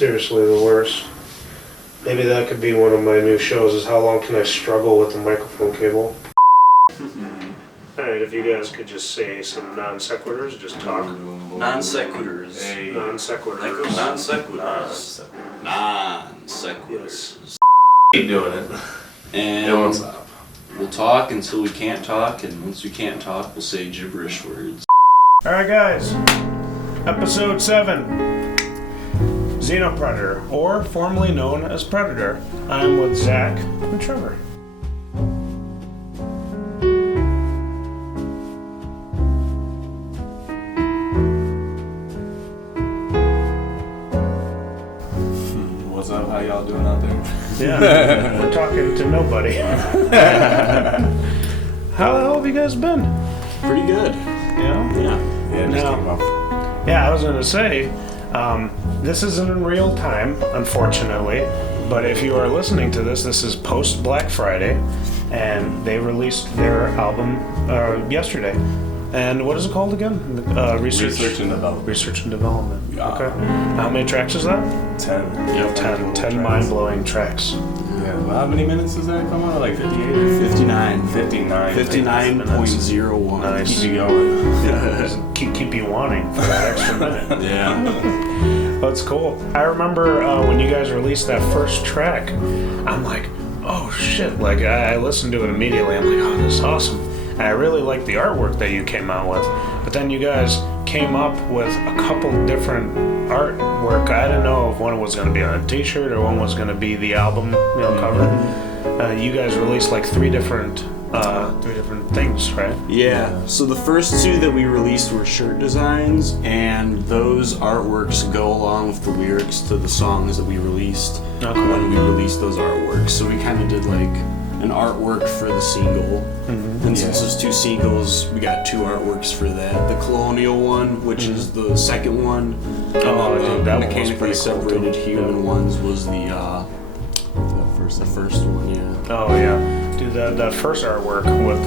Seriously, the worst. Maybe that could be one of my new shows, is how long can I struggle with the microphone cable? Alright, if you guys could just say some non sequiturs, just talk. Non sequiturs. Hey. Non sequiturs. Non sequiturs. Non sequiturs. Yes. Keep doing it. And It won't stop. we'll talk until we can't talk, and once we can't talk, we'll say gibberish words. Alright guys, episode 7, Xenopredator, or formerly known as Predator. I'm with Zach and Trevor. What's up? How y'all doing out there? Yeah, we're talking to nobody. How the hell have you guys been? Pretty good. Yeah? Yeah. Yeah, it just No. came up. Yeah, I was going to say, this isn't in real time, unfortunately, but if you are listening to this, this is post Black Friday, and they released their album yesterday. And what is it called again? Research and development. Research and Development. Yeah. Okay. How many tracks is that? 10. Yep. 10 mind-blowing tracks. Yeah. Well, how many minutes does that come out? Like 58 or 59. 59. 59.01. Nice. Keep you going. Keep you wanting for that extra minute. Yeah. That's cool. I remember when you guys released that first track, I'm like, oh shit. Like, I listened to it immediately. I'm like, oh, this is awesome. And I really liked the artwork that you came out with. But then you guys came up with a couple different artwork. I didn't know if one was going to be on a t-shirt or one was going to be the album, cover. You guys released like three different things, right? Yeah, so the first two that we released were shirt designs, and those artworks go along with the lyrics to the songs that we released when we released those artworks. So we kind of did like an artwork for the single, and since there's two singles, we got two artworks for that. The Colonial one, which is the second one, and then the that one was mechanically pretty cool, separated too. human ones was the first one, yeah. Oh yeah, dude, that first artwork with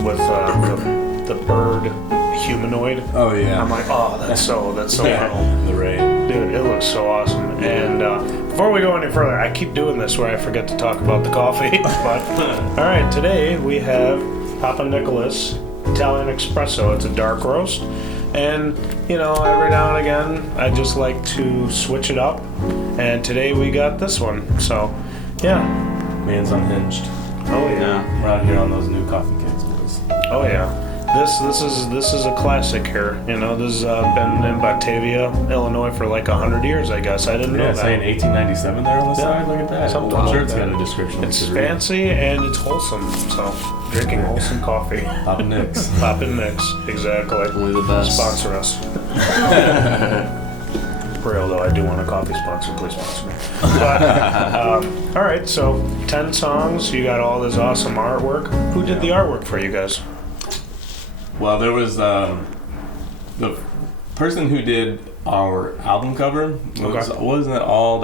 the bird humanoid. Oh, yeah. I'm like, oh, that's so cool. The rain. Dude, it looks so awesome. And before we go any further, I keep doing this where I forget to talk about the coffee. But all right, today we have Papa Nicholas Italian Espresso. It's a dark roast, and every now and again I just like to switch it up. And today we got this one. So yeah. Man's unhinged. Oh yeah. We're out here on those new coffee kits, boys. Oh yeah. This is a classic here. This has been in Batavia, Illinois for like 100 years, I guess. I didn't know Yeah, that. saying 1897 there on the side. Look at that. Something I'm sure like it's that. got a description. It's we could read. fancy and it's wholesome. So drinking wholesome coffee. Papa Nick's. Pop and mix, exactly. Only the best. Sponsor us. For real though, I do want a coffee sponsor. Please sponsor me. But, all right, so 10 songs. You got all this awesome artwork. Who did the artwork for you guys? Well, there was the person who did our album cover. Wasn't it all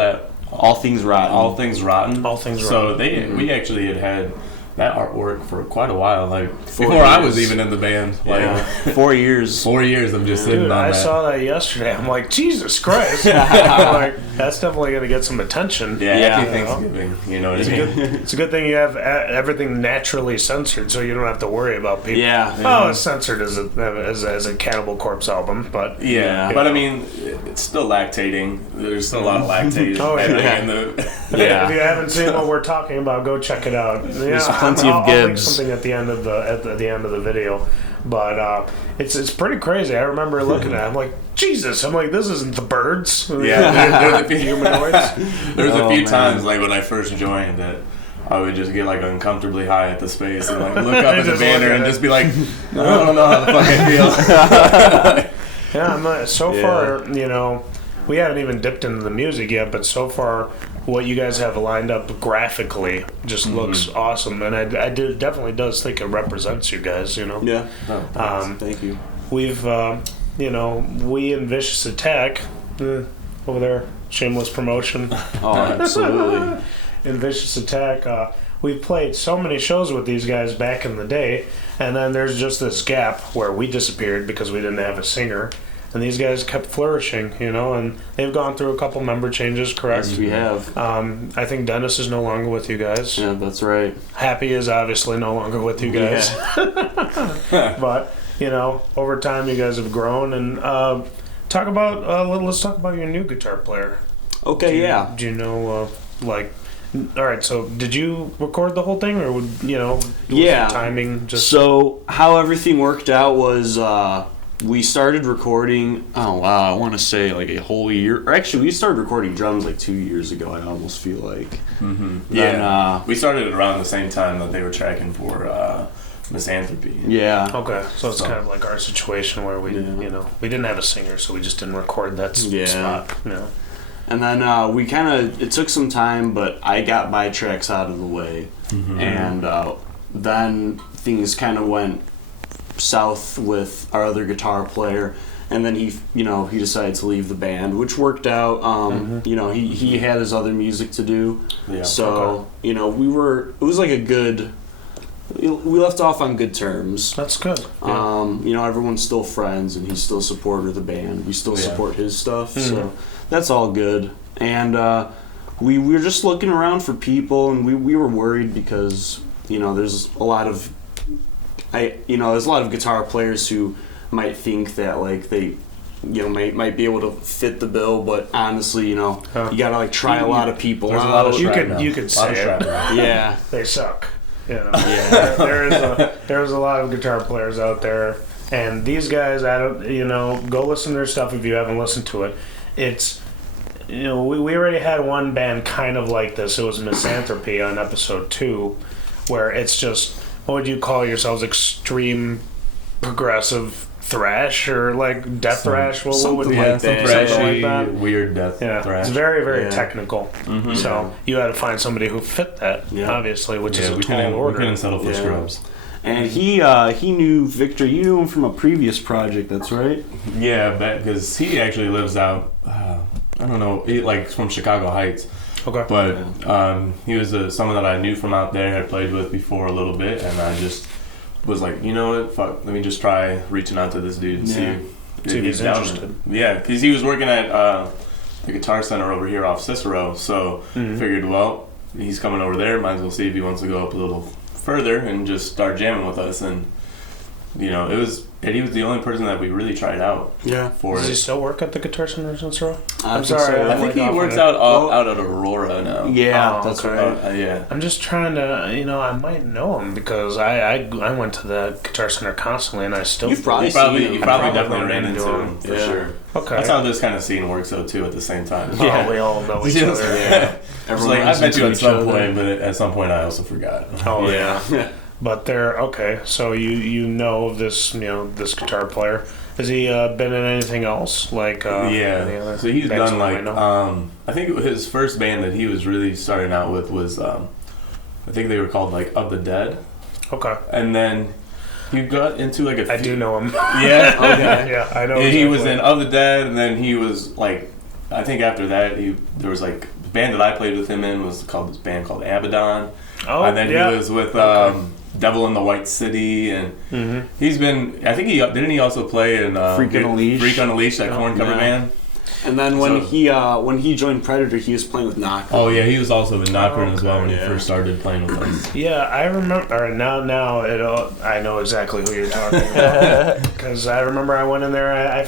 Things Rotten? All Things Rotten. All Things So Rotten. we actually had that artwork for quite a while, like 4 before I years. was even in the band. Like 4 years. 4 years of just sitting Dude, on I that. saw that yesterday. I'm like, Jesus Christ. I'm like, that's definitely going to get some attention. Yeah, Yeah. happy Thanksgiving. You know what I It's mean? it's a good thing you have everything naturally censored, so you don't have to worry about people. Yeah. Oh, it's censored as a Cannibal Corpse album, but Yeah, but I mean, it's still lactating. There's still a lot of lactate. Oh, yeah. I think, in the Yeah. if you haven't seen what we're talking about, go check it out. There's plenty of I'll link Gibbs. something at the end of the end of the video, but it's pretty crazy. I remember looking at it, I'm like, Jesus, I'm like, this isn't the birds. Yeah, there's a few humanoids. There's a Oh, few man. times, like when I first joined, that I would just get like uncomfortably high at the space and like look up at the Just banner look at and it. just be like, I don't know how the fuck I feel. Yeah, I'm not, so far, we haven't even dipped into the music yet, but so far, what you guys have lined up graphically just looks awesome, and I definitely does think it represents you guys, Yeah. Thank you. We've, we in Vicious Attack, over there, shameless promotion. Oh, absolutely. In Vicious Attack, we've played so many shows with these guys back in the day, and then there's just this gap where we disappeared because we didn't have a singer. and these guys kept flourishing, and they've gone through a couple member changes, correct? Yes, we have. I think Dennis is no longer with you guys. Yeah, that's right. Happy is obviously no longer with you guys. Yeah. But, over time you guys have grown, and let's talk about your new guitar player. Okay, yeah. Do you know, all right, so did you record the whole thing, or was the timing just... So, how everything worked out was, we started recording, I want to say like a whole year. Or actually, we started recording drums like 2 years ago, I almost feel like. Mm-hmm. Yeah. We started around the same time that they were tracking for Misanthropy. Yeah. Okay, so it's kind of like our situation where we, we didn't have a singer, so we just didn't record that spot, And then it took some time, but I got my tracks out of the way. Mm-hmm. And then things kind of went south with our other guitar player. And then he decided to leave the band, which worked out. He had his other music to do. Yeah. So, it was like we left off on good terms. That's good. Yeah. Everyone's still friends, and he's still a supporter of the band. We still support his stuff, so that's all good. And we were just looking around for people, and we were worried because there's a lot of guitar players who might think that like they might be able to fit the bill, but honestly, you gotta try a lot of people out. A lot of you could say it. Yeah, they suck. There's a lot of guitar players out there, and these guys, go listen to their stuff if you haven't listened to it. It's, we already had one band kind of like this. It was Misanthropy on episode 2, where it's just, what would you call yourselves, extreme progressive thrash or like death thrash? What would like that? Thrashy, like that? Weird death thrash. It's very, very technical. Mm-hmm. So you had to find somebody who fit that, obviously, which is a tall order. We couldn't settle for scrubs. And he knew Victor. You knew him from a previous project, that's right? Yeah, because he actually lives out, I don't know, from Chicago Heights. Okay. But he was someone that I knew from out there, had played with before a little bit, and I just was like, you know what, fuck, let me just try reaching out to this dude and see if he's interested. Yeah, because he was working at the Guitar Center over here off Cicero, so figured, well, he's coming over there, might as well see if he wants to go up a little further and just start jamming with us. And Eddie was the only person that we really tried out. Yeah. Does he still work at the Guitar Center in Cicero? I'm sorry. I think he works out at Aurora now. Yeah, that's right. Yeah. I'm just trying to, I might know him because I went to the Guitar Center constantly, and I still... You probably definitely ran into him, for sure. Okay. That's how this kind of scene works, though, too, at the same time. Yeah, we all know each other. Yeah. I met you at some point, but at some point I also forgot. Oh, yeah. But okay. So you know this this guitar player. Has he been in anything else So he's done I think his first band that he was really starting out with was I think they were called Of the Dead. Okay. And then he got into I do know him. Yeah. Okay. Yeah, I know. Yeah, he was in Of the Dead, and then he was I think after that there was the band that I played with him in was called this band called Abaddon. Oh, and then he was with Devil in the White City, and he's been. I think he also play in Freak Unleashed, that Korn cover band. And then when he joined Predator, he was playing with Knocker. Oh yeah, he was also with Knocker as well when he first started playing with us. Yeah, I remember. Or now I know exactly who you're talking about because I remember I went in there. I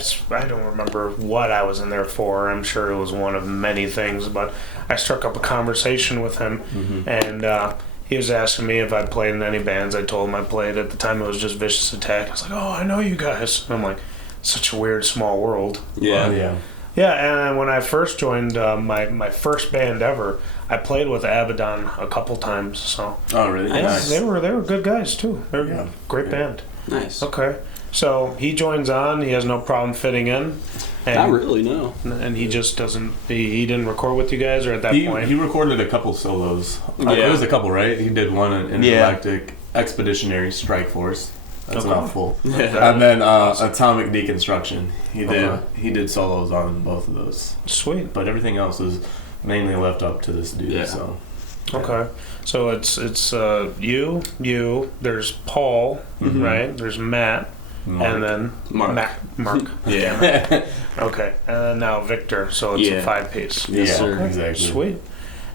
don't remember what I was in there for. I'm sure it was one of many things, but I struck up a conversation with him, and he was asking me if I'd played in any bands. I told him I played. At the time, it was just Vicious Attack. I was like, "Oh, I know you guys." And I'm like, "Such a weird small world." Yeah, yeah. Yeah, and when I first joined my first band ever, I played with Abaddon a couple times. So really? Yeah, nice. They were good guys too. They were a great band. Nice. Okay, so he joins on. He has no problem fitting in. And, not really, no. And he just doesn't. He didn't record with you guys, or at that point he recorded a couple solos. It was a couple, right? He did one in Galactic Expeditionary Strike Force. That's a mouthful. Yeah. And then Atomic Deconstruction. He did solos on both of those. Sweet. But everything else is mainly left up to this dude. Yeah. So. Okay. So it's you. There's Paul, right? There's Matt, And then Mark. Yeah. Okay. And then now Victor. So it's a 5-piece. Yes, sir. Exactly. Sweet.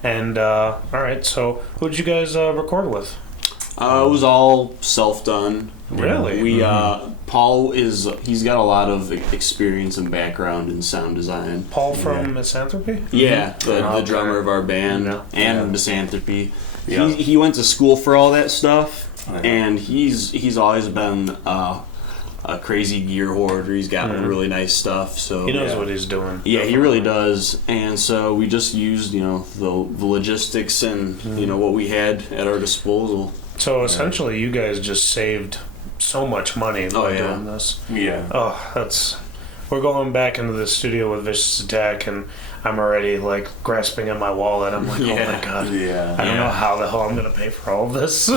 And all right. So who'd you guys record with? It was all self-done. Really? We Paul he's got a lot of experience and background in sound design. Paul from Misanthropy? Yeah, the drummer of our band and Misanthropy. Yeah. He went to school for all that stuff, and he's always been a crazy gear hoarder. He's got really nice stuff. So he knows what he's doing. Yeah, he really does. And so we just used the logistics and what we had at our disposal. So essentially, you guys just saved so much money by doing this. Yeah. Oh, we're going back into the studio with Vicious Attack, and I'm already like grasping at my wallet. I'm like, oh my god, I don't know how the hell I'm gonna pay for all of this.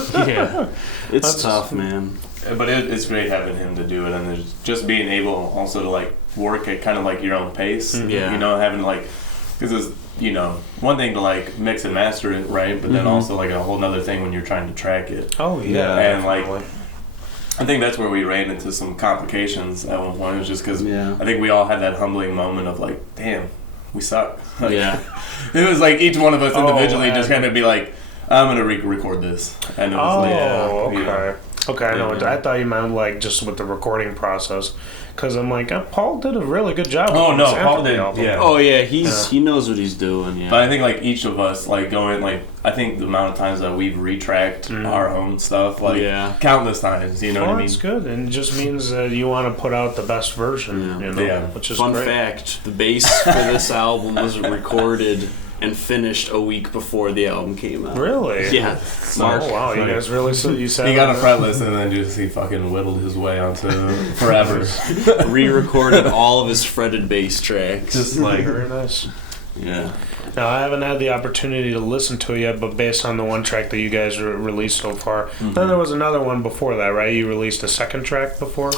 It's tough, man. But it's great having him to do it, and there's just being able also to like work at kind of like your own pace. Yeah. Having like, because it's one thing to like mix and master it, right? But then also like a whole nother thing when you're trying to track it. Oh yeah, and definitely. like. I think that's where we ran into some complications at one point. It was just because Yeah. I think we all had that humbling moment of like, damn, we suck. Like, Yeah. It was like each one of us individually just kind of be like, I'm going to record this. And it was okay. Okay, I know. I thought you meant like just with the recording process. Because I'm like, Paul did a really good job. Oh, with no, this Paul Anthony did, album. yeah. Oh yeah, he knows what he's doing. Yeah. But I think like each of us like going like I think the amount of times that we've retracked our own stuff like countless times. You know what I mean? That's good, and it just means that you want to put out the best version. Which is Fun great. fact: the bass for this album was recorded and finished a week before the album came out. Really? Yeah. Oh wow, you guys really you said he got a fretless and then he fucking whittled his way onto Forever. Re-recorded all of his fretted bass tracks. Just like very nice. Yeah. Now I haven't had the opportunity to listen to it yet, but based on the one track that you guys released so far, then there was another one before that, right? You released a second track before.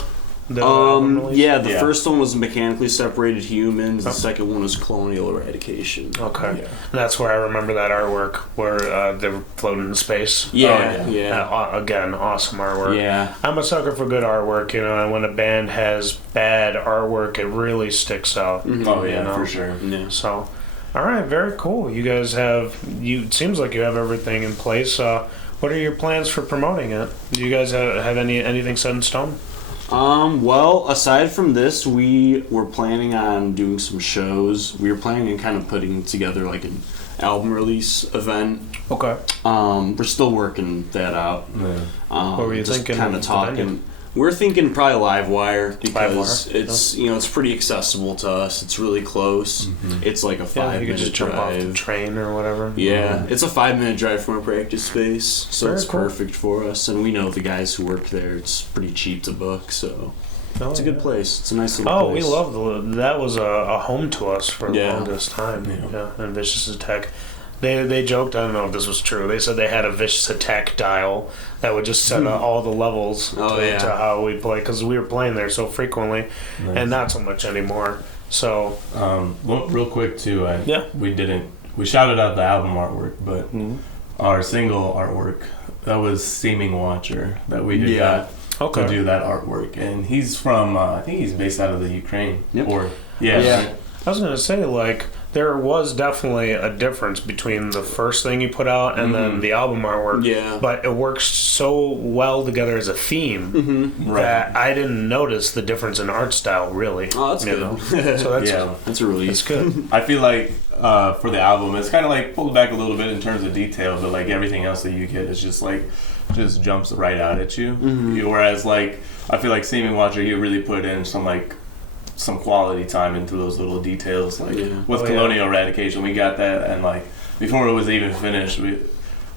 The first one was Mechanically Separated Humans. The second one was Colonial Eradication. Okay, and that's where I remember that artwork where they're floating in space. Yeah. Again, awesome artwork. Yeah, I'm a sucker for good artwork. And when a band has bad artwork, it really sticks out. Oh yeah, for sure. Yeah. So, all right, very cool. You guys it seems like you have everything in place. What are your plans for promoting it? Do you guys have anything set in stone? Well, aside from this, we were planning on doing some shows. We were planning on kind of putting together like an album release event. Okay. We're still working that out. Yeah. What were you just thinking? Kind of talking. We're thinking probably Livewire because Livewire? it's it's pretty accessible to us. It's really close. It's like a 5-minute you could just drive. jump off the train or whatever. Yeah, it's a 5-minute drive from our practice space, so Very it's cool. perfect for us. And we know the guys who work there. It's pretty cheap to book, so it's a good place. It's a nice little place. We love that was a home to us for the longest time. Yeah, and Vicious Attack. They joked, I don't know if this was true, they said they had a Vicious Attack dial that would just set all the levels to how we play, because we were playing there so frequently, and not so much anymore. So, real quick too, we shouted out the album artwork, but our single artwork, that was Seeming Watcher, that we had got to do that artwork, and he's from, I think he's based out of the Ukraine. Yep. I was going to say, like, there was definitely a difference between the first thing you put out and then the album artwork. Yeah. But it works so well together as a theme that I didn't notice the difference in art style, really. Oh, that's good. So that's a relief. It's good. I feel like for the album, it's kind of like pulled back a little bit in terms of detail, but like everything else that you get is just jumps right out at you. Whereas like I feel like Seeming Watcher, you really put in some quality time into those little details. Like with Colonial Eradication, we got that, and like before it was even finished,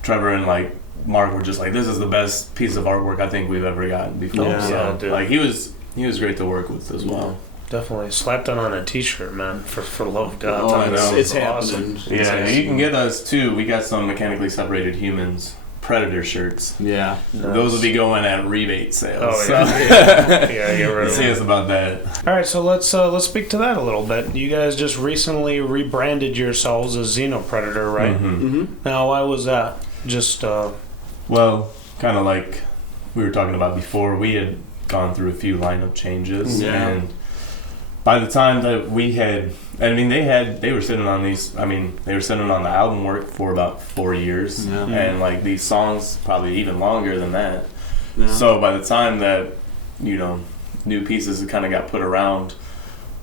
Trevor and like Mark were just like, "This is the best piece of artwork I think we've ever gotten before." Like he was great to work with as well. Definitely slapped that on a T-shirt, man. For love of God, Oh, I know. It's awesome. happening. Yeah, you can get us too. We got some Mechanically Separated Humans Predator shirts. Yeah, those will be going at rebate sales. Oh so. get rid of See them. us about that. All right, so let's speak to that a little bit. You guys just recently rebranded yourselves as Xenopredator, right? Now, why was that? Just well, kind of like we were talking about before, we had gone through a few lineup changes, and by the time that we had, I mean, they were sitting on these. I mean, they were sitting on the album work for about 4 years, and like these songs probably even longer than that. Yeah. So by the time that, you know, new pieces kind of got put around,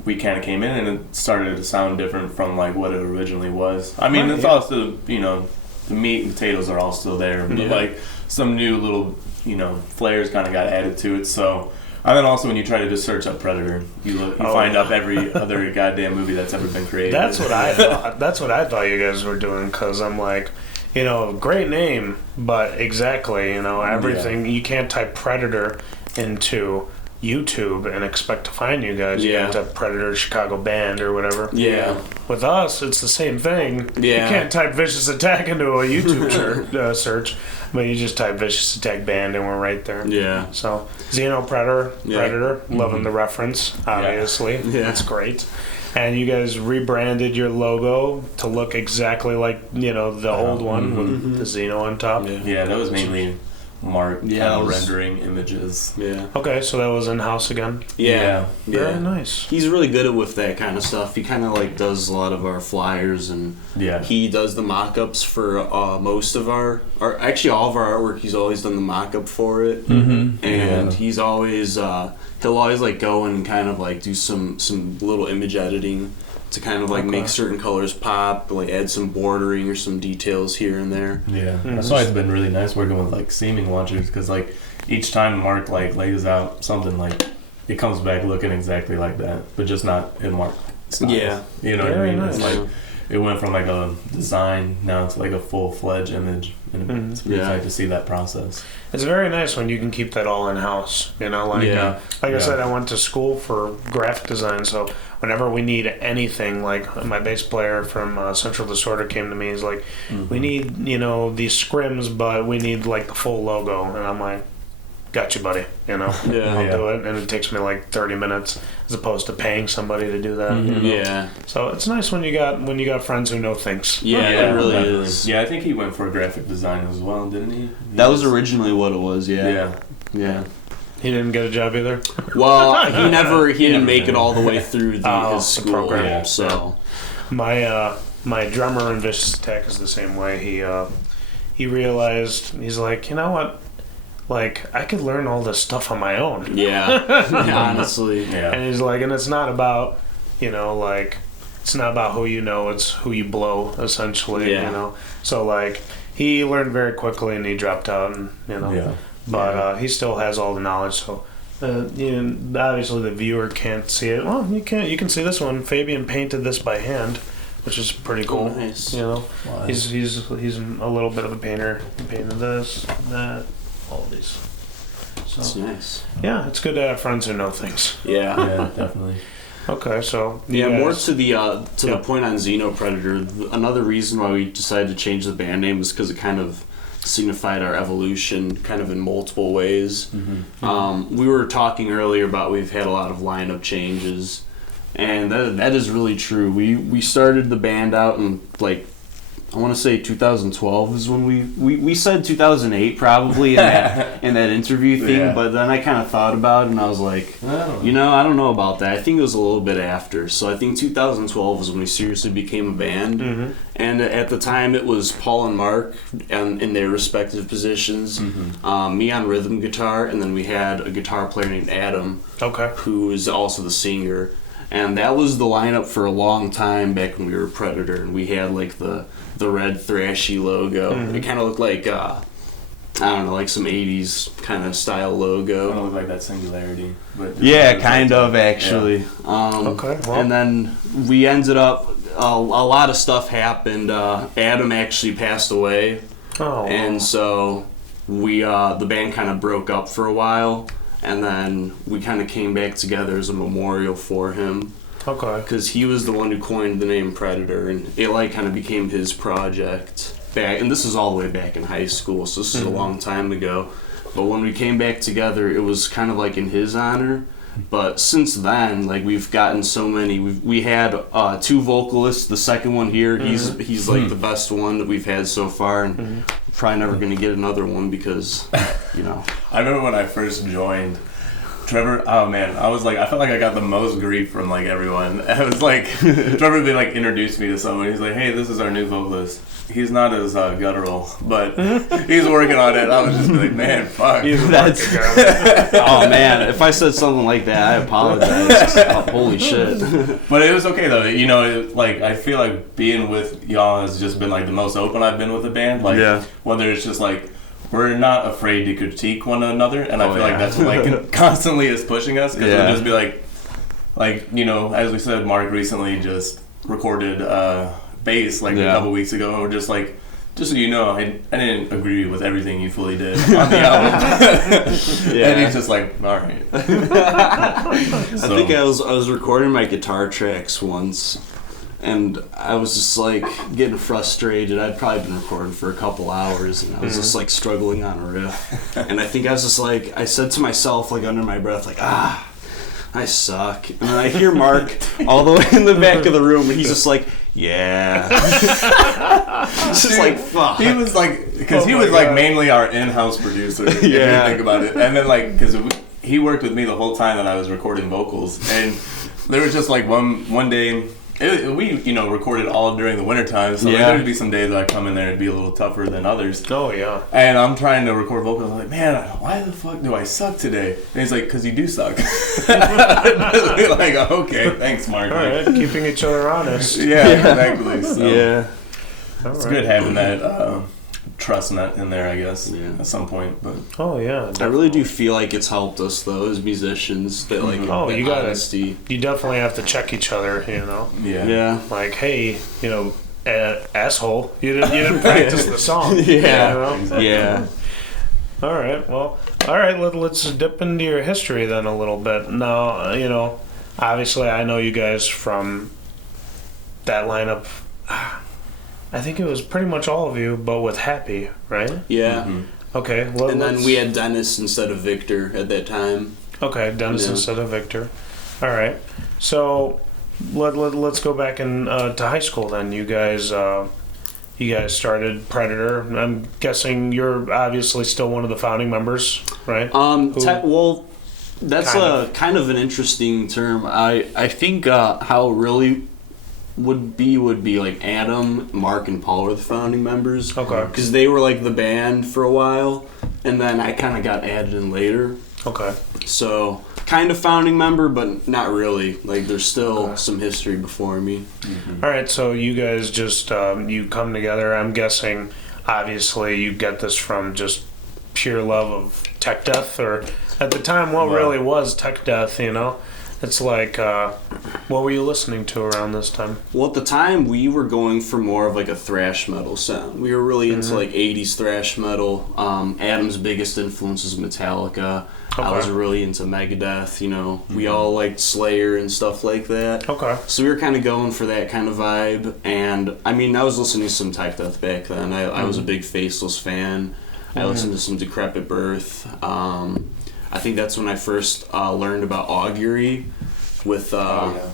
we kind of came in and it started to sound different from like what it originally was. I mean, it's all still, you know, the meat and potatoes are all still there, but like some new little, you know, flares kind of got added to it. So. And then also when you try to just search up Predator, you find up every other goddamn movie that's ever been created. That's what I thought. That's what I thought you guys were doing, because I'm like, you know, great name, but exactly, you know, everything. You can't type Predator into YouTube and expect to find you guys. You can't type Predator Chicago Band or whatever. Yeah. With us, it's the same thing. Yeah. You can't type Vicious Attack into a YouTube search. But you just type Vicious Attack Band and we're right there. Yeah. So, Xenopredator, loving the reference, obviously. Yeah. That's great. And you guys rebranded your logo to look exactly like, you know, the old one with the Xeno on top. Yeah, that was mainly Mark rendering images. Yeah. Okay, so that was in-house again? Yeah. Very nice. He's really good with that kind of stuff. He kind of like does a lot of our flyers, and he does the mock-ups for most of our actually all of our artwork. He's always done the mock-up for it. And he's always he'll always like go and kind of like do some little image editing to kind of like make certain colors pop, like add some bordering or some details here and there. Yeah, that's why it's been really nice working with like seaming launchers, because like each time Mark like lays out something, like it comes back looking exactly like that, but just not in Mark style. Yeah, you know what I mean? Nice. It's like it went from like a design now to like a full-fledged image, and it's pretty exciting to see that process. It's very nice when you can keep that all in-house, you know, like I said, I went to school for graphic design, so whenever we need anything, like my bass player from Central Disorder came to me, he's like, we need, you know, these scrims, but we need like the full logo, and I'm like, got you, buddy, you know. I'll do it, and it takes me like 30 minutes as opposed to paying somebody to do that. You know? So it's nice when you got friends who know things. It really is. Yeah, I think he went for graphic design as well, didn't he? That was originally what it was. Yeah. He didn't get a job either. Well, he didn't make it all the way through his school program. So my drummer in Vicious Attack is the same way. He realized, he's like, you know what? Like, I could learn all this stuff on my own. Honestly. And he's like, and it's not about, you know, like, it's not about who you know, it's who you blow, essentially, you know. So, like, he learned very quickly and he dropped out, and, you know. But he still has all the knowledge, so you know, obviously the viewer can't see it. Well, you can see this one. Fabian painted this by hand, which is pretty cool. Nice. You know, he's a little bit of a painter. He painted this, that, all of these. So that's nice. Yeah, it's good to have friends who know things. Yeah, definitely. Okay, so more to the point on Xenopredator. Another reason why we decided to change the band name was because it kind of signified our evolution kind of in multiple ways. We were talking earlier about we've had a lot of lineup changes, and that is really true. We started the band out in like, I want to say 2012 is when we said 2008 probably in that interview thing, but then I kind of thought about it and I was like, I don't know about that. I think it was a little bit after. So I think 2012 was when we seriously became a band, and at the time it was Paul and Mark in their respective positions, me on rhythm guitar, and then we had a guitar player named Adam, who is also the singer. And that was the lineup for a long time back when we were Predator, and we had like the red thrashy logo. It kind of looked like I don't know, like some 80s kind of style logo. It looked like that Singularity. But kind of actually. And then we ended up, a lot of stuff happened. Adam actually passed away, and so we the band kind of broke up for a while. And then we kind of came back together as a memorial for him. Because he was the one who coined the name Predator, and it like kind of became his project back. And this is all the way back in high school, so this is a long time ago. But when we came back together, it was kind of like in his honor. But since then, like we've gotten so many. We had 2 vocalists. The second one here, he's like the best one that we've had so far, and we're probably never gonna get another one because, you know. I remember when I first joined, Trevor, oh man, I felt like I got the most grief from like everyone. I was like, Trevor would like introduce me to someone. He's like, hey, this is our new vocalist. He's not as guttural, but he's working on it. I was just like, man, fuck. Oh man, if I said something like that, I apologize. Holy shit. But it was okay though. You know, like I feel like being with y'all has just been like the most open I've been with a band. Like whether it's just like we're not afraid to critique one another, and I feel like that's what like constantly is pushing us, because it'll just be like you know, as we said, Mark recently just recorded bass like a couple weeks ago, and we're just like, just so you know, I didn't agree with everything you fully did on the album. And he's just like, all right. I think I was recording my guitar tracks once, and I was just like getting frustrated. I'd probably been recording for a couple hours, and I was just like struggling on a riff. And I think I was just like, I said to myself like under my breath, like, I suck. And then I hear Mark all the way in the back of the room, and he's just like, yeah. It's just like, fuck. He was like, because he was like mainly our in-house producer, if you think about it. And then like, because he worked with me the whole time that I was recording vocals, and there was just like one day, we you know recorded all during the winter time, so like, there'd be some days that I come in there and be a little tougher than others. Oh yeah. And I'm trying to record vocals. I'm like, man, why the fuck do I suck today? And he's like, because you do suck. Like, okay, thanks, Mark. All right, keeping each other honest. Yeah, exactly. So, it's good having that trust net in there, I guess, at some point. But definitely. I really do feel like it's helped us though as musicians. That like you got honesty. You definitely have to check each other, you know. Yeah. Like, hey, you know, asshole, you didn't practice the song. You know? Exactly. Yeah. All right. Well, all right. Let's dip into your history then a little bit. Now, you know, obviously, I know you guys from that lineup. I think it was pretty much all of you, but with Happy, right? Yeah. Okay. And then we had Dennis instead of Victor at that time. Okay, Dennis instead of Victor. All right. So let's go back to high school then. You guys started Predator. I'm guessing you're obviously still one of the founding members, right? Well, that's kind of an interesting term. I think how it really would be like Adam, Mark, and Paul were the founding members. Okay. Because they were like the band for a while, and then I kind of got added in later. Okay. So kind of founding member, but not really. Like there's still some history before me. Mm-hmm. All right. So you guys just you come together. I'm guessing, obviously, you get this from just pure love of tech death, or at the time, what really was tech death? You know. It's like, what were you listening to around this time? Well, at the time, we were going for more of like a thrash metal sound. We were really into like 80s thrash metal. Adam's biggest influence is Metallica. Okay. I was really into Megadeth, you know. We all liked Slayer and stuff like that. Okay. So we were kind of going for that kind of vibe. And, I mean, I was listening to some tech death back then. I was a big Faceless fan. I listened to some Decrepit Birth. I think that's when I first learned about augury with that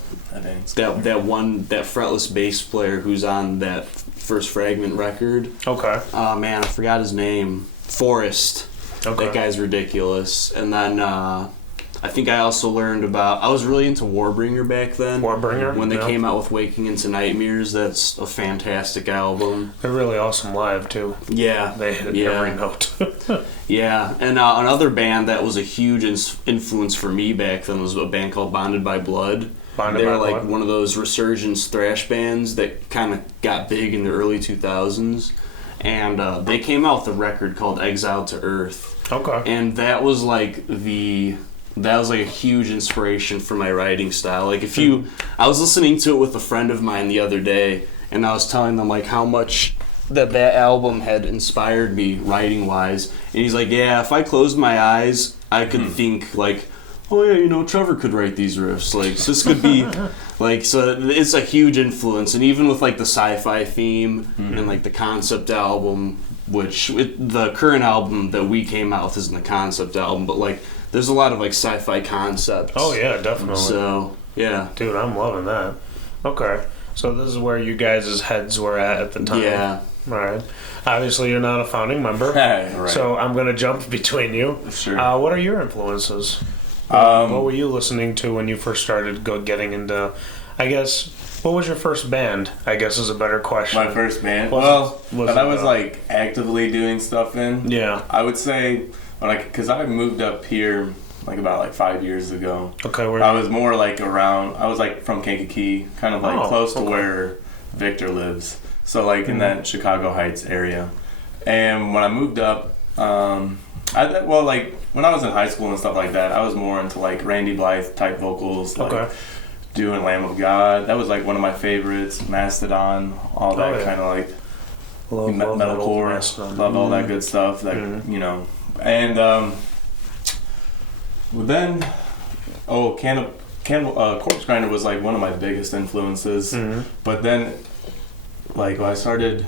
fretless bass player who's on that first Fragment record. Okay. Man, I forgot his name. Forrest. Okay. That guy's ridiculous. And then I think I also learned about... I was really into Warbringer back then. Warbringer? When they came out with Waking into Nightmares. That's a fantastic album. They're really awesome live, too. Yeah. They hit every note. Yeah. And another band that was a huge influence for me back then was a band called Bonded by Blood. They were like one of those resurgence thrash bands that kind of got big in the early 2000s. And they came out with a record called Exiled to Earth. Okay. And that was like a huge inspiration for my writing style. Like I was listening to it with a friend of mine the other day, and I was telling them like how much that album had inspired me writing wise. And he's like, yeah, if I closed my eyes, I could think like, oh yeah, you know, Trevor could write these riffs. Like this could be like, so it's a huge influence. And even with like the sci-fi theme and like the concept album, which the current album that we came out with isn't the concept album, but like there's a lot of like sci-fi concepts. Oh yeah, definitely. So yeah, dude, I'm loving that. Okay, so this is where you guys' heads were at the time. Yeah. All right. Obviously, you're not a founding member, right. So I'm gonna jump between you. Sure. What are your influences? What were you listening to when you first started getting into, I guess, what was your first band, I guess is a better question. My first band? That I was like actively doing stuff in. Yeah. I would say, because I moved up here like about 5 years ago. Okay. I was more like around, I was like from Kankakee, kind of like close to where Victor lives. So like in that Chicago Heights area. And when I moved up, when I was in high school and stuff like that, I was more into like Randy Blythe type vocals, like doing Lamb of God. That was like one of my favorites. Mastodon, all that kind of like metalcore. Love all that good stuff. That you know, and then Corpse Grinder was like one of my biggest influences. But then, like when I started.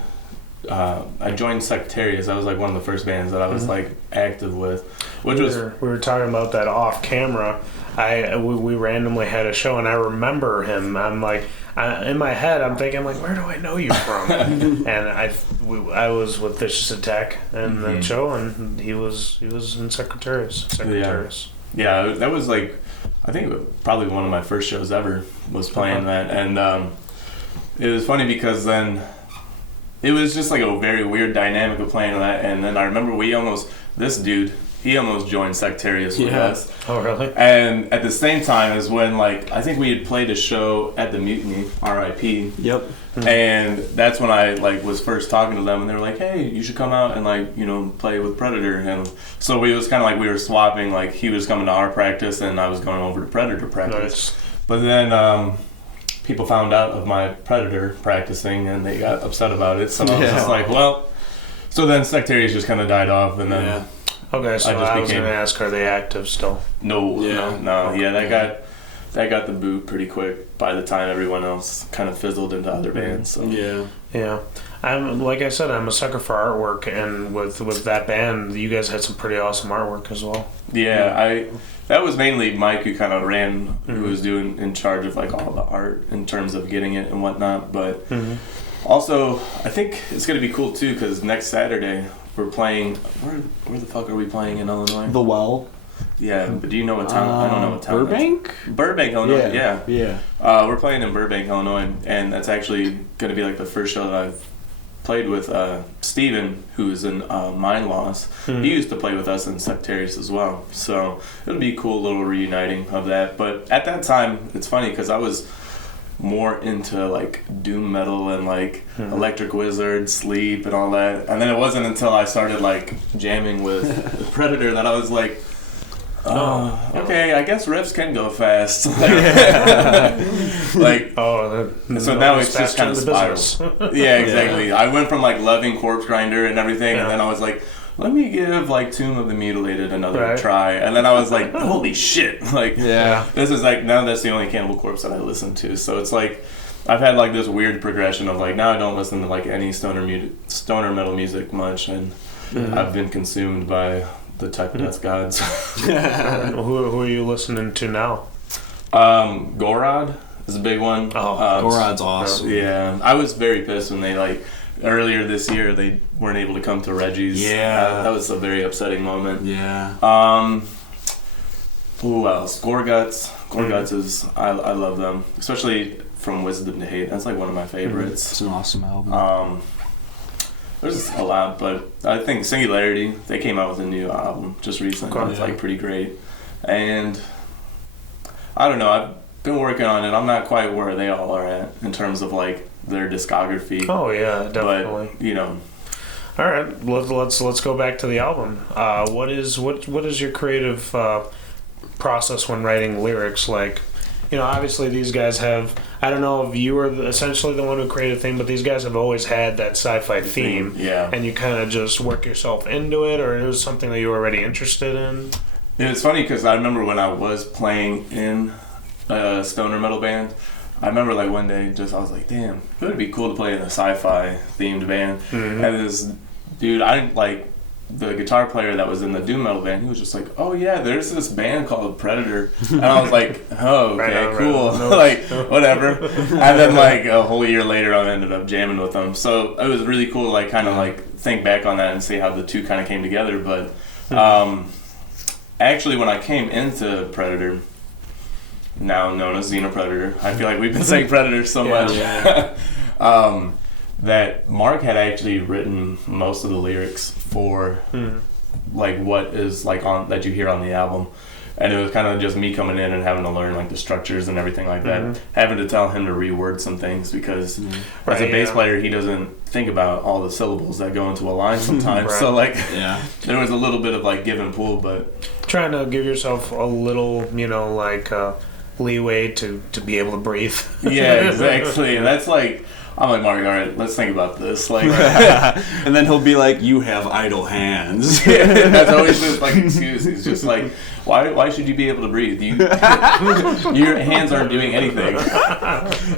I joined Secretariat. That was like one of the first bands that I was like active with, which we were talking about that off camera. We randomly had a show, and I remember him. I'm like, in my head, I'm thinking like, where do I know you from? And I was with Vicious Attack and that show, and he was in Secretariat. Yeah, that was like, I think probably one of my first shows ever was playing that, and it was funny because then. It was just like a very weird dynamic of playing that, and then I remember this dude, he almost joined Sectarius with us. Oh, really? And at the same time as when, like, I think we had played a show at the Mutiny, RIP. Yep. And that's when I, like, was first talking to them, and they were like, hey, you should come out and, like, you know, play with Predator. And so we was kind of like we were swapping, like, he was coming to our practice, and I was going over to Predator practice. Nice. But then, people found out of my Predator practicing and they got upset about it. So I was just like, well, so then Sectarius just kind of died off, and then Okay, so I was going to ask, are they active still? No. Yeah, that got the boot pretty quick by the time everyone else kind of fizzled into other bands. So. Yeah. Like I said, I'm a sucker for artwork, and with that band, you guys had some pretty awesome artwork as well. Yeah, that was mainly Mike who kind of ran, who was in charge of like all the art in terms of getting it and whatnot. But also, I think it's going to be cool too, because next Saturday we're playing. Where the fuck are we playing in Illinois? The Well. Yeah, but do you know what town? I don't know what town. Burbank? Burbank, Illinois. Yeah. We're playing in Burbank, Illinois, and that's actually going to be like the first show that I've played with Steven, who is in Mind Loss. He used to play with us in Sectarius as well. So it'll be a cool little reuniting of that. But at that time, it's funny because I was more into like doom metal and like Electric Wizard, Sleep, and all that. And then it wasn't until I started like jamming with Predator that I was like, okay, I guess riffs can go fast. So now it's just kind of spiraled. Yeah, exactly. I went from like loving Corpse Grinder and everything, and then I was like, let me give like Tomb of the Mutilated another try. And then I was like, holy shit! Like, this is like, now that's the only Cannibal Corpse that I listen to. So it's like, I've had like this weird progression of like, now I don't listen to like any stoner metal music much, and I've been consumed by the type of death gods. Who are you listening to now? Gorod is a big one. Gorod's awesome. Yeah, I was very pissed when they like earlier this year they weren't able to come to Reggie's. Yeah, that was a very upsetting moment. Yeah. Who else? Gorguts. Gorguts is I love them, especially from Wisdom to Hate. That's like one of my favorites. It's an awesome album. There's a lot, but I think Singularity, they came out with a new album just recently. It's like pretty great. And I don't know, I've been working on it. I'm not quite where they all are at in terms of like their discography. Oh yeah, definitely. But, you know. All right, let's go back to the album. What is your creative process when writing lyrics? Like, you know, obviously these guys have, I don't know if you were essentially the one who created the theme, but these guys have always had that sci-fi theme. Yeah. And you kind of just work yourself into it, or it was something that you were already interested in? Yeah, it's funny because I remember when I was playing in a stoner metal band, I remember like one day I was like, damn, it would be cool to play in a sci-fi themed band. And this dude, the guitar player that was in the doom metal band, he was just like, oh yeah, there's this band called Predator. And I was like, oh, okay, cool. Like, whatever. And then like a whole year later, I ended up jamming with them. So it was really cool to like kind of like think back on that and see how the two kind of came together. But actually, when I came into Predator, now known as Xenopredator, I feel like we've been saying Predator so much. That Mark had actually written most of the lyrics for like what is like on that you hear on the album, and it was kind of just me coming in and having to learn like the structures and everything like that, having to tell him to reword some things because as a bass player he doesn't think about all the syllables that go into a line sometimes. So like there was a little bit of like give and pull, but trying to give yourself a little, like leeway to be able to breathe. Yeah, exactly. And that's like, I'm like, Mark, all right, let's think about this. Like, and then he'll be like, "You have idle hands." That's always his like excuse. He's just like, why should you be able to breathe? Your hands aren't doing anything.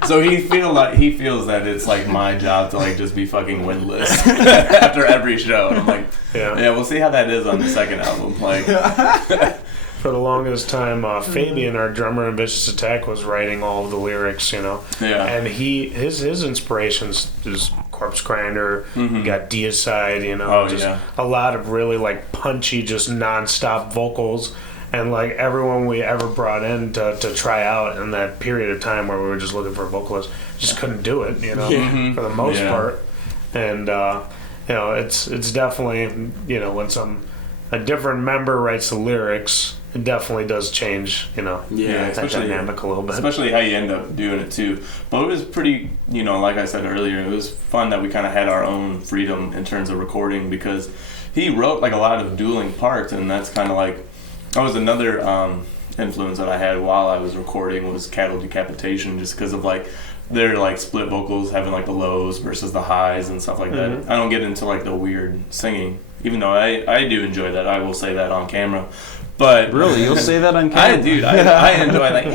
So he feels that it's like my job to like just be fucking windless after every show. And I'm like, yeah, we'll see how that is on the second album. Like. For the longest time, Fabian, our drummer in Vicious Attack, was writing all of the lyrics, Yeah. And his inspirations is Corpse Grinder, you got Deicide, a lot of really like punchy, just non-stop vocals. And like everyone we ever brought in to try out in that period of time where we were just looking for a vocalist, just couldn't do it, for the most part. And it's definitely, when a different member writes the lyrics, it definitely does change, that dynamic a little bit. Especially how you end up doing it too. But it was pretty, like I said earlier, it was fun that we kind of had our own freedom in terms of recording because he wrote like a lot of dueling parts, and that's kind of like, that was another influence that I had while I was recording was Cattle Decapitation, just because of like their like split vocals having like the lows versus the highs and stuff like that. I don't get into like the weird singing, even though I do enjoy that. I will say that on camera. But really, you'll say that on camera? I enjoy like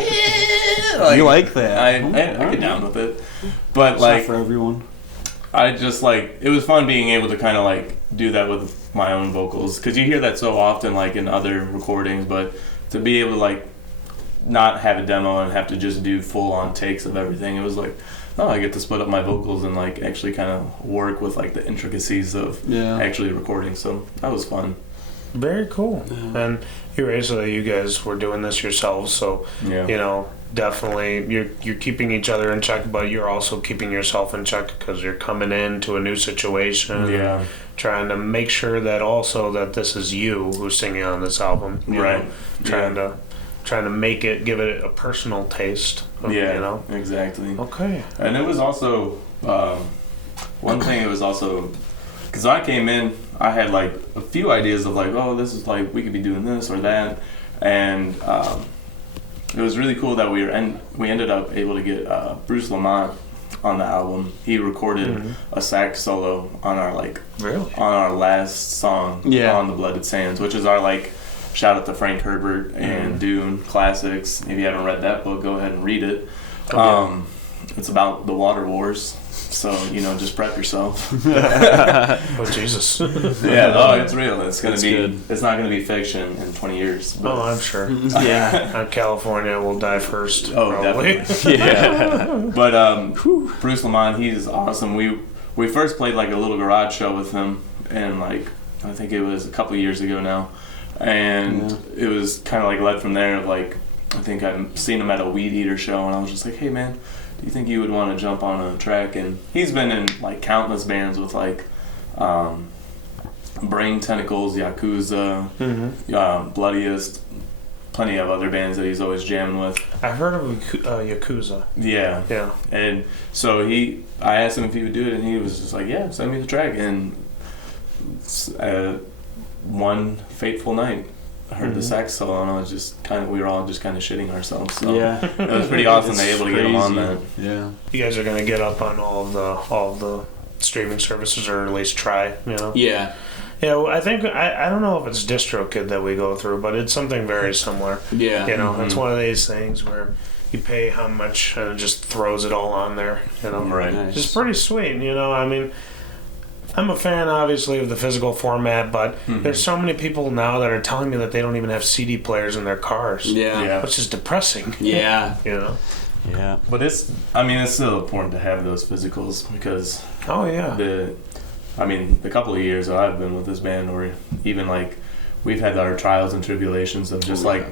you like that? I get down with it, but it's like not for everyone. I just like it was fun being able to kind of like do that with my own vocals because you hear that so often like in other recordings, but to be able to like not have a demo and have to just do full on takes of everything, it was like, oh, I get to split up my vocals and like actually kind of work with like the intricacies of actually recording. So that was fun. Very cool. And you guys were doing this yourselves, so definitely you're keeping each other in check, but you're also keeping yourself in check because you're coming into a new situation, trying to make sure that also that this is you who's singing on this album, trying to make it, give it a personal taste. Exactly. Okay. And it was also one thing. It was also because I came in, I had like a few ideas of like, oh, this is like we could be doing this or that, and it was really cool that we ended up able to get Bruce Lamont on the album. He recorded a sax solo on our last song on the Blooded Sands, which is our like shout out to Frank Herbert and Dune classics. If you haven't read that book, go ahead and read it. It's about the water wars. So, just prep yourself. Oh, Jesus. It's real. It's gonna be good. It's not gonna be fiction in 20 years. But. Oh, I'm sure. California will die first. Oh, probably. Definitely. But Bruce Lamont, he's awesome. We first played like a little garage show with him, and like I think it was a couple years ago now, and it was kind of like led from there. Like I think I've seen him at a Weed Eater show, and I was just like, hey man, do you think you would want to jump on a track? And he's been in like countless bands with like Brain Tentacles, Yakuza, Bloodiest, plenty of other bands that he's always jamming with. I've heard of Yakuza. Yeah. And so I asked him if he would do it, and he was just like, yeah, send me the track. And one fateful night, I heard the sax solo, and I was just we were all just kind of shitting ourselves. So it was pretty awesome to be able to get him on that. Yeah. You guys are gonna get up on all of the streaming services, or at least try. Yeah. Yeah, well, I think I don't know if it's DistroKid that we go through, but it's something very similar. Yeah. It's one of these things where you pay how much and it just throws it all on there. Right. Nice. It's pretty sweet. I mean, I'm a fan, obviously, of the physical format, but there's so many people now that are telling me that they don't even have CD players in their cars. Yeah. Which is depressing. Yeah. Yeah. But it's still important to have those physicals because the couple of years that I've been with this band, or even like we've had our trials and tribulations of just like,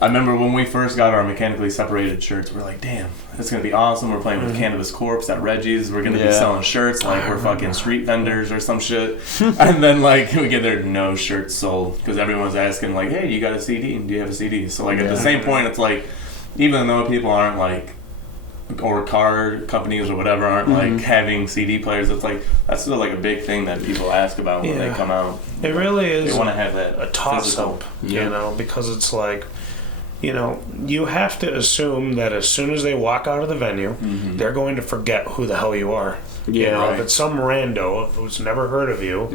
I remember when we first got our mechanically separated shirts, we're like, damn, it's going to be awesome. We're playing with Cannabis Corpse at Reggie's. We're going to be selling shirts like we're fucking street vendors or some shit. And then, like, we get there, no shirts sold because everyone's asking, like, hey, you got a CD? Do you have a CD? So, like, at the same point, it's like, even though people aren't, like, or car companies or whatever aren't, like, having CD players, it's like, that's still, like, a big thing that people ask about when they come out. It really is. They want to have that a toss-up, you know, because it's like, you know, you have to assume that as soon as they walk out of the venue, they're going to forget who the hell you are. Yeah, you know, if it's some rando who's never heard of you,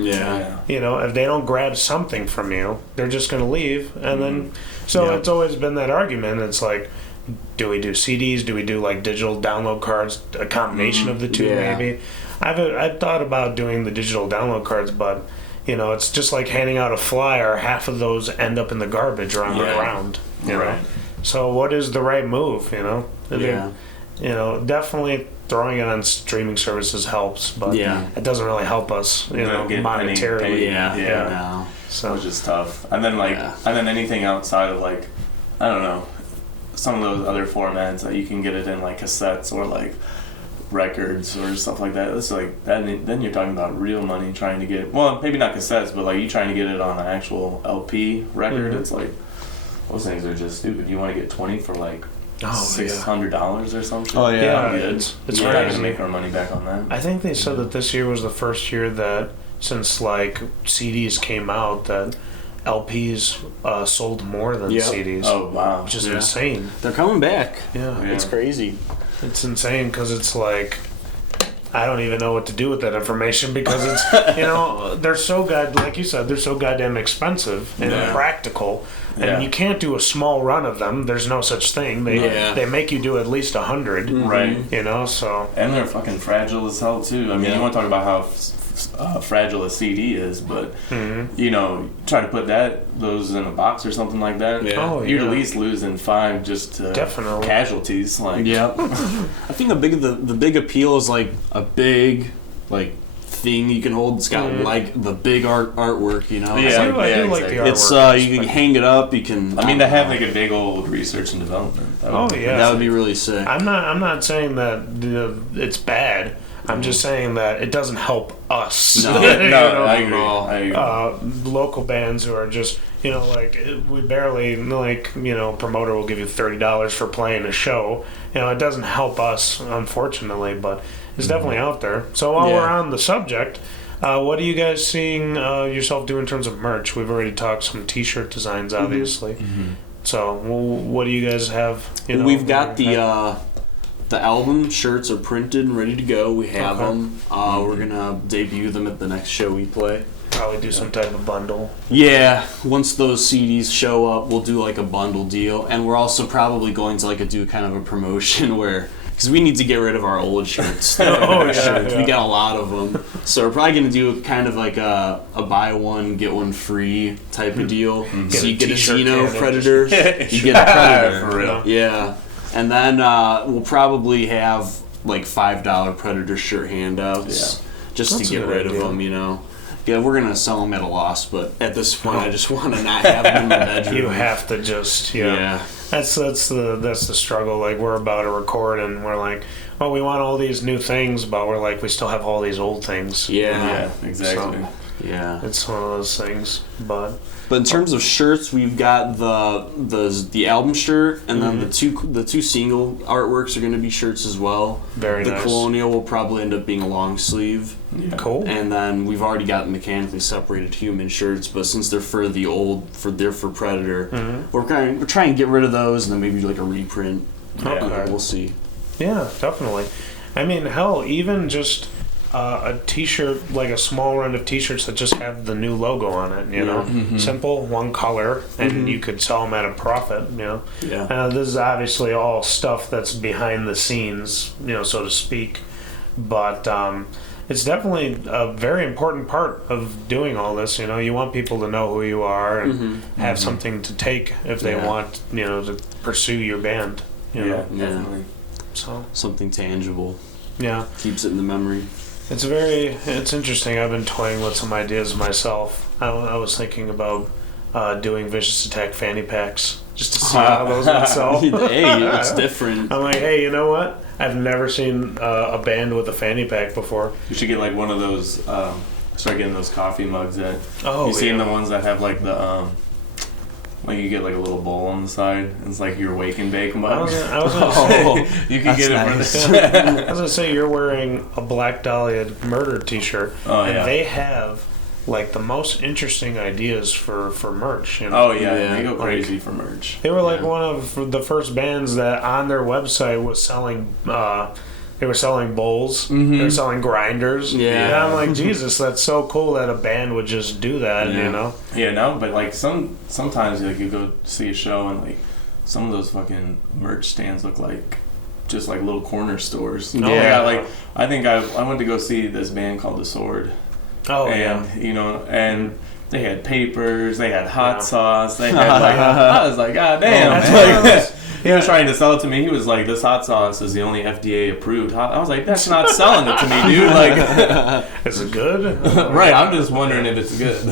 you know, if they don't grab something from you, they're just going to leave. And then, so it's always been that argument. It's like, do we do CDs? Do we do like digital download cards? A combination of the two, maybe. I've thought about doing the digital download cards, but you know, it's just like handing out a flyer. Half of those end up in the garbage or on the ground. You know? So what is the right move? You know, you know, definitely throwing it on streaming services helps, but it doesn't really help us, you know, monetarily. So which is tough. And then like, and then anything outside of like, I don't know, some of those other formats that you can get it in like cassettes or like records or stuff like that. It's like then you're talking about real money trying to get, well, maybe not cassettes, but like you trying to get it on an actual LP record. It's like those things are just stupid. You want to get 20 for like $600 or something. Oh yeah, it's we're not gonna make our money back on that. I think they said that this year was the first year that since like CDs came out that LPs sold more than CDs. Oh wow, which is insane. They're coming back. Yeah, it's crazy. It's insane because it's like I don't even know what to do with that information because it's you know they're so like you said, they're so goddamn expensive and impractical, and you can't do a small run of them. There's no such thing. They make you do at least 100, right? You know, so and they're fucking fragile as hell too. I mean, you want to talk about how fragile a CD is, but you know, try to put those in a box or something like that. You're at least losing 5 just to casualties. Like, I think the big appeal is like a big like thing you can hold. It's got like the big artwork, you know. I do like the artwork. It's you can hang it up. You can. I mean, to have like a big old research and development. That would be really sick. I'm not saying that it's bad. I'm just saying that it doesn't help us. No, I agree. Local bands who are just, you know, like, we barely, like, you know, promoter will give you $30 for playing a show. You know, it doesn't help us, unfortunately, but it's definitely out there. So while we're on the subject, what are you guys seeing yourself do in terms of merch? We've already talked some t-shirt designs, obviously. So what do you guys have? You know, we've got the album shirts are printed and ready to go. We have them. We're gonna debut them at the next show we play. Probably do some type of bundle. Yeah, once those CDs show up, we'll do like a bundle deal, and we're also probably going to do kind of a promotion where, because we need to get rid of our old shirts. We got a lot of them, so we're probably gonna do kind of like a buy one get one free type of deal. So you get a Xenopredator, you get a Predator. For real. Yeah. And then we'll probably have like $5 Predator shirt handouts just to get rid of them, you know. Yeah, we're going to sell them at a loss, but at this point I just want to not have them in the bedroom. You have to just, That's the struggle. Like, we're about to record and we're like, well, we want all these new things, but we're like, we still have all these old things. Yeah, exactly. So, it's one of those things, But in terms of shirts, we've got the album shirt, and then the two single artworks are going to be shirts as well. Very nice. The Colonial will probably end up being a long sleeve. Yeah. Cool. And then we've already got mechanically separated human shirts, but since they're for Predator, we're trying to get rid of those, and then maybe do like a reprint. Okay. We'll see. Yeah, definitely. I mean, hell, even just a t-shirt, like a small run of t-shirts that just have the new logo on it, you know? Simple, one color, and you could sell them at a profit, you know? This is obviously all stuff that's behind the scenes, you know, so to speak, but it's definitely a very important part of doing all this, you know? You want people to know who you are and have something to take if they want, you know, to pursue your band, you know? Definitely. So something tangible. Yeah. Keeps it in the memory. It's interesting. I've been toying with some ideas myself. I was thinking about doing Vicious Attack fanny packs just to see how those would sell. Hey, it's different. I'm like, hey, you know what? I've never seen a band with a fanny pack before. You should get like one of those. Start getting those coffee mugs that. Oh, you seen the ones that have like the like you get like a little bowl on the side. It's like your wake and bake mug. I was gonna say you can get it nice. for this. I was gonna say you're wearing a Black Dahlia Murder T-shirt, and they have like the most interesting ideas for merch. You know? Oh yeah, they go crazy for merch. They were like one of the first bands that on their website was selling. They were selling bowls. Mm-hmm. They were selling grinders. Yeah. And I'm like, Jesus, that's so cool that a band would just do that. Yeah. You know. Yeah, no, but like sometimes like you go see a show and like some of those fucking merch stands look like just like little corner stores. Yeah. Like I think I went to go see this band called The Sword. Oh and you know, and they had papers, they had hot sauce, they had like I was like, God damn. Like, he was trying to sell it to me. He was like, this hot sauce is the only FDA approved hot. I was like, that's not selling it to me, dude. Like, is it good? Right, I'm just wondering if it's good.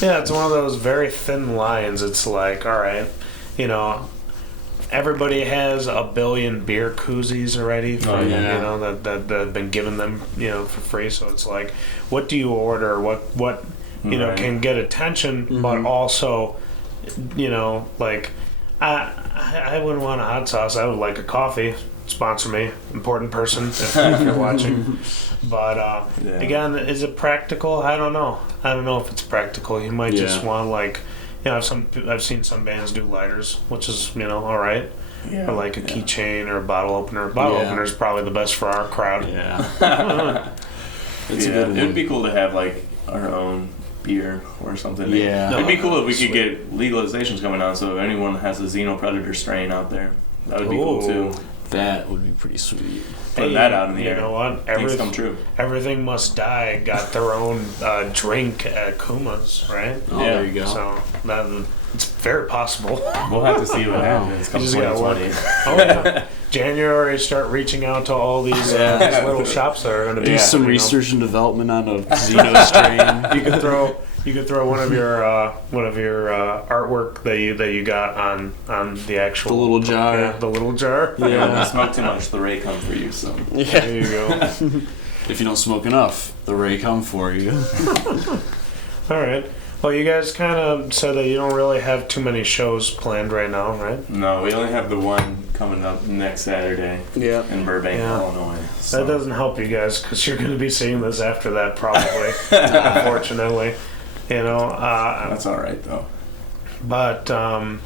Yeah, it's one of those very thin lines. It's like, all right, you know, everybody has a billion beer koozies already, for, you know, that have been given them, you know, for free. So it's like, what do you order? What you know can get attention, but also, you know, like, I wouldn't want a hot sauce. I would like a coffee. Sponsor me, important person, if you're watching. But again, is it practical? I don't know. I don't know if it's practical. You might just want like, you know, I've seen some bands do lighters, which is, you know, all right. Yeah, or like a keychain or a bottle opener. Bottle opener is probably the best for our crowd. Yeah. It's a good one. It would be cool to have like our own beer or something. Yeah. It'd be cool if we could get legalizations coming out, so if anyone has a Xenopredator strain out there, that would be cool too. That would be pretty sweet. Putting that out in the air. You know what? Things come true. Everything Must Die got their own drink at Kuma's, right? Oh, there you go. So it's very possible. We'll have to see what happens. Come 2020. Oh, yeah. January, start reaching out to all these little shops that are going to be. Do some research and development on a Xeno strain. You could throw one of your artwork that you got on the actual the little jar. Yeah, the little jar. Yeah, when you smoke too much, the ray come for you. So there you go. If you don't smoke enough, the ray come for you. All right. Well, you guys kind of said that you don't really have too many shows planned right now, right? No, we only have the one coming up next Saturday. Yeah. In Burbank, Illinois. So. That doesn't help you guys because you're going to be seeing this after that, probably. Unfortunately, you know. That's all right though. But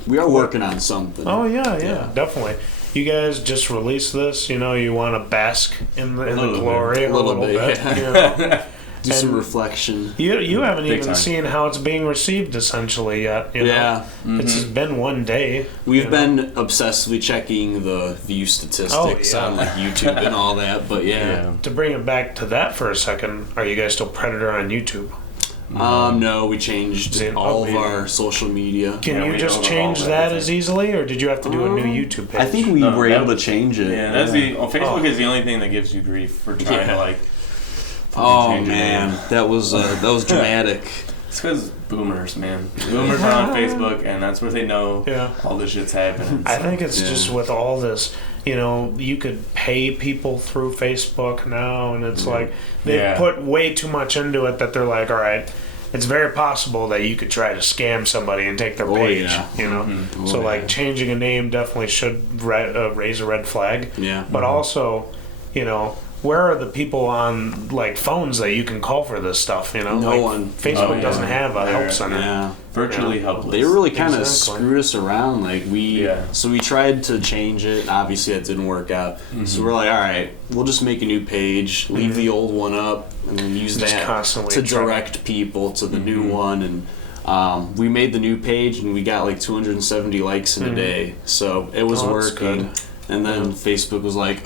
we are working on something. Oh yeah, definitely. You guys just released this. You know, you want to bask in the glory a little bit. Yeah. You know? Do some reflection. You haven't Big even time. seen how it's being received essentially yet. You know? Yeah. It's just been one day. We've been obsessively checking the view statistics on like YouTube and all that, but To bring it back to that for a second, are you guys still Predator on YouTube? No, we changed all of our social media. Can you just change that as easily, or did you have to do a new YouTube page? I think we were able to change it. Yeah, that's Facebook is the only thing that gives you grief for trying to like. Oh man, that was dramatic. It's because boomers, man. Boomers are on Facebook, and that's where they know all this shit's happening. I think it's just with all this, you know, you could pay people through Facebook now, and it's like they put way too much into it that they're like, all right, it's very possible that you could try to scam somebody and take their page, you know? So, like, changing a name definitely should raise a red flag. Yeah. But also, you know, where are the people on like phones that you can call for this stuff? You know, no one. Facebook doesn't have a help center. Yeah, virtually helpless. They really kind of screwed us around. Like so we tried to change it. Obviously, that didn't work out. So we're like, all right, we'll just make a new page, leave the old one up, and then use that to direct people to the new one. And we made the new page, and we got like 270 likes in a day. So it was working. And then Facebook was like,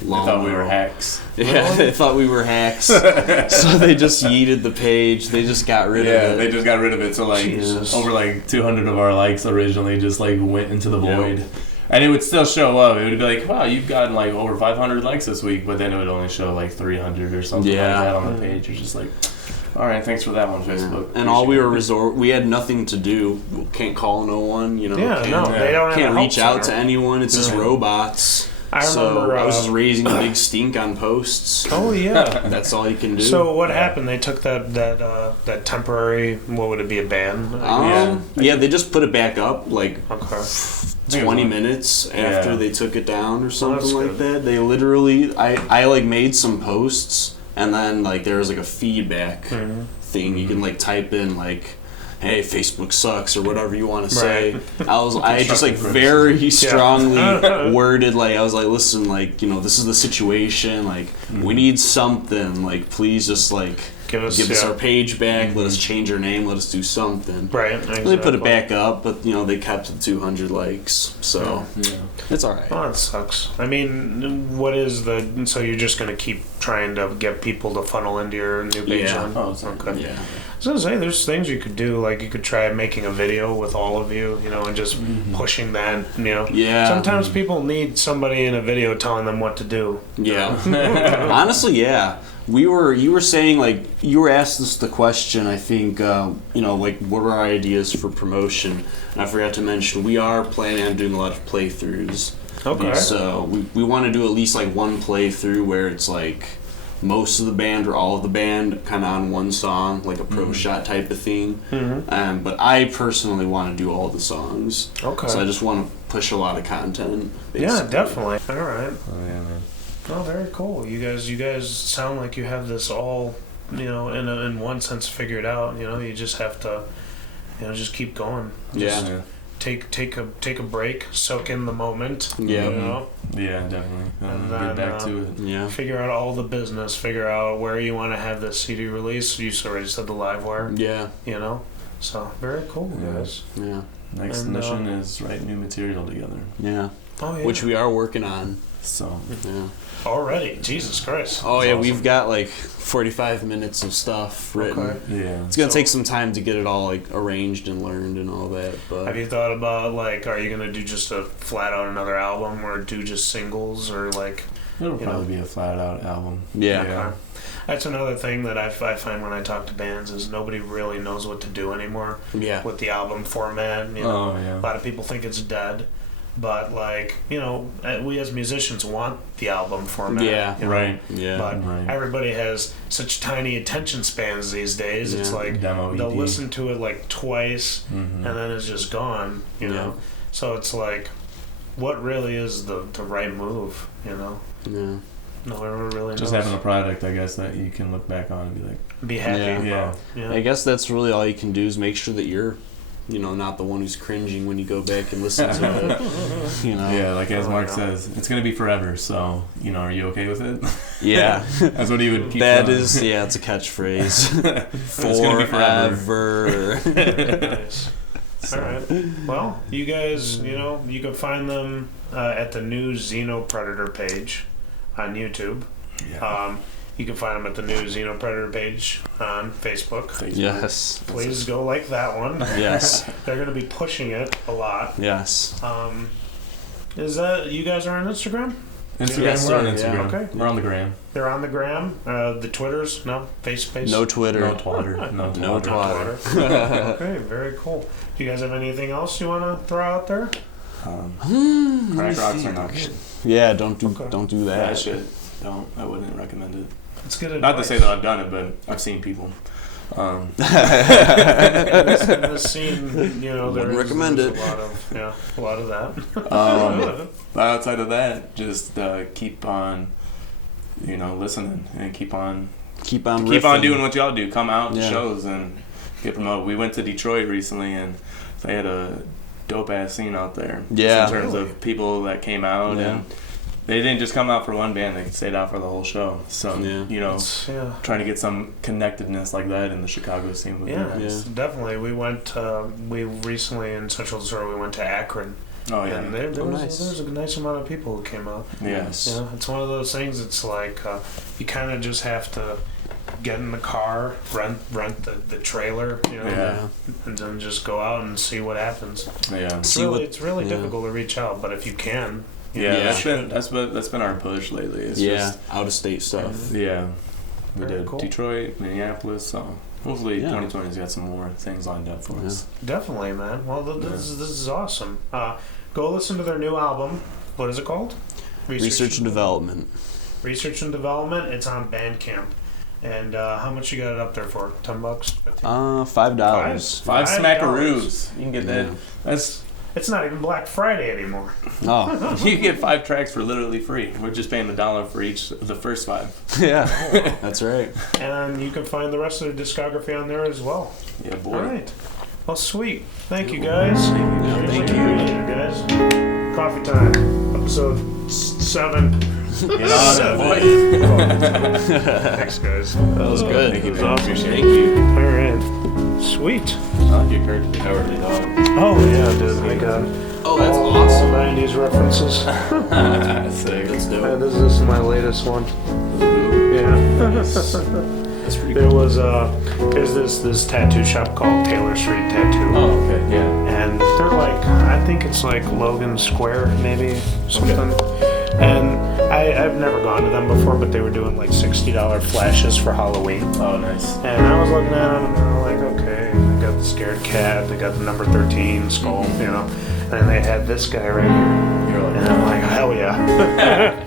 They thought we were hacks. Yeah, they thought we were hacks. So they just yeeted the page. They just got rid of it. Yeah, they just got rid of it. So like over like 200 of our likes originally just like went into the void. And it would still show up. It would be like, wow, you've gotten like over 500 likes this week, but then it would only show like 300 or something like that on the page. You're just like, all right, thanks for that one, Facebook. And all we we had nothing to do. Can't call no one, you know. They don't have can't a reach help out center. to anyone. It's just robots. I remember, I was just raising a big stink on posts. Oh yeah, that's all you can do. So what happened? They took that temporary. What would it be? A ban? Yeah, they just put it back up like 20 like, minutes after they took it down or something like good. that. They literally, I like made some posts and then like there was like a feedback thing. You can like type in like, hey, Facebook sucks or whatever you want to say. I just like very strongly worded, like I was like, listen, like, you know, this is the situation, like we need something, like please just like give us our page back, let us change our name, let us do something. Right. Exactly. They put it back up, but you know, they kept the 200 likes, so it's alright. Oh, that sucks. I mean, what is so you're just going to keep trying to get people to funnel into your new page? Oh, okay. Yeah. I was gonna say, there's things you could do, like you could try making a video with all of you, you know, and just pushing that, you know. Yeah. Sometimes people need somebody in a video telling them what to do. Yeah. Honestly, yeah. You were saying, like, you were asked us the question, I think, you know, like, what are our ideas for promotion? And I forgot to mention, we are planning on doing a lot of playthroughs. Okay. So we want to do at least, like, one playthrough where it's, like, most of the band or all of the band kind of on one song, like a pro shot type of thing. But I personally want to do all the songs. Okay. So I just want to push a lot of content. Basically. Yeah, definitely. All right. Oh, yeah, man. Oh, very cool. You guys sound like you have this all, you know, in one sense figured out. You know, you just have to, you know, just keep going. Just take a break, soak in the moment. Yeah. You know? Yeah, definitely. And Get then, back to it. Yeah. Figure out all the business. Figure out where you want to have this CD release. You already said the live wire. Yeah. You know, so very cool, guys. Yeah. Next mission is write new material together. Yeah. Oh yeah. Which we are working on. So. Yeah. Already, Jesus Christ. Oh That's yeah, awesome. we've got like 45 minutes of stuff written. Okay. Yeah. It's gonna take some time to get it all like arranged and learned and all that. But Have you thought about, like, are you gonna do just a flat out another album, or do just singles, or like? It'll probably be a flat out album. Yeah. Okay. That's another thing that I find when I talk to bands is nobody really knows what to do anymore with the album format. You know, a lot of people think it's dead, but like, you know, we as musicians want the album format. Yeah. You know? Right. Yeah. But everybody has such tiny attention spans these days. It's like Demo they'll EP. listen to it like twice and then it's just gone. You know, so it's like, what really is the right move? You know. Yeah. No one really knows. Just having a product, I guess, that you can look back on and be like, be happy. Yeah. Yeah. I guess that's really all you can do is make sure that you're, you know, not the one who's cringing when you go back and listen to it. You know. yeah, like as Mark says, it's gonna be forever. So, you know, are you okay with it? Yeah. That's what he would keep. That going. is, yeah, it's a catchphrase. It's gonna be forever. Nice. All right. Well, you guys, you know, you can find them at the new Xenopredator page on YouTube. Yeah. You can find them at the new Xenopredator page on Facebook. Yes. Please go like that one. Yes. They're going to be pushing it a lot. Yes. Is that, you guys are on Instagram? Instagram, Yes, we're on sir, Instagram. yeah. Okay. We're on the gram. They're on the gram. The Twitters? No? Face? No Twitter. No Twatter. No Twatter. No Twatter. Okay, very cool. Do you guys have anything else you want to throw out there? Crack rocks are not good. Yeah, don't do Yeah, that. shit. Don't. I wouldn't recommend it. It's good advice. Not to say that I've done it, but I've seen people. in this scene, you know, Wouldn't recommend there's it. a lot of that. But outside of that, just keep on, you know, listening and keep on riffing. doing what y'all do. Come out to Yeah. shows and get promoted. We went to Detroit recently, and they had a dope ass scene out there. Yeah. Just in terms of people that came out, Yeah. and they didn't just come out for one band; they stayed out for the whole show. So you know, trying to get some connectedness like that in the Chicago scene would be nice. Definitely. We went. We recently in Central Missouri. We went to Akron. Oh yeah, And there nice. was a nice amount of people who came out. Yes. You know, it's one of those things. It's like you kind of just have to get in the car, rent the trailer, and then just go out and see what happens. Yeah. It's really difficult to reach out, but if you can. That's been our push lately. It's just out of state stuff. Yeah. We Very did cool. Detroit, Minneapolis, so hopefully 2020's got some more things lined up for us. Definitely, man. Well, this is awesome. Go listen to their new album. What is it called? Research and Development. Research and Development. It's on Bandcamp. And how much you got it up there for? $10? $15? $5. Five smackaroos. You can get that. It's not even Black Friday anymore. Oh. You get 5 tracks for literally free. We're just paying $1 for each of the first 5. Yeah, that's right. And you can find the rest of their discography on there as well. Yeah, boy. All right. Well, sweet. Thank you, guys. Thank you. Guys. Coffee Time, episode 7. Get on it, boy. Thanks, guys. That was good. Thank you, It was man. awesome. Appreciate it. All right. Sweet. I like your Kirk the Cowardly Dog. Oh, yeah, dude. I got Oh, that's all awesome. 90s references. Sick. That's Yeah, dope. this is my latest one. Yeah. That's pretty There cool. was there's this tattoo shop called Taylor Street Tattoo. Oh, okay, yeah. And they're like, I think it's like Logan Square, maybe, something. And I've never gone to them before, but they were doing like $60 flashes for Halloween. Oh, nice. And I was looking at them, and I'm like, okay, they got the scared cat, they got the number 13 skull, And then they had this guy right here. You're like, And I'm like, hell yeah.